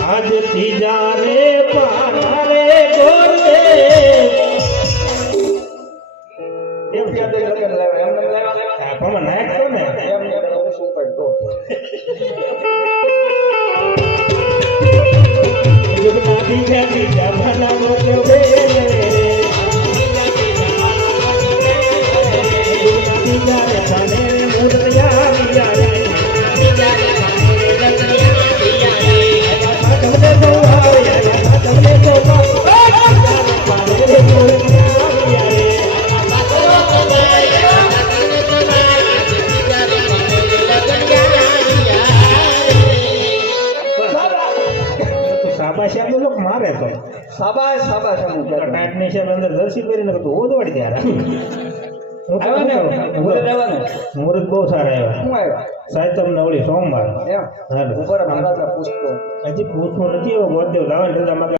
આજ ત્રીજા રે પાના રે ગોરે એમ ક્યાંથી લગન લાવ્યા? એમને લાવ્યા? આપવામાં નાખતો ને એમને તો શું પડતો? જુગના બીજા ત્રીજા પાના મોટો રે જુગના બીજા રે શાબાશ એમ બોલો મારે તો. શાબાશ શાબાશ એમ ટાઈટની હિસાબ અંદર જર્સી પહેરીને તો ઓદવાડી ત્યારે મુરત બહુ સારા આવ્યા. સાહેબ તમને ઓળી સોમવાર. હજી પૂછવું નથી એવો ગોદેવ લાવે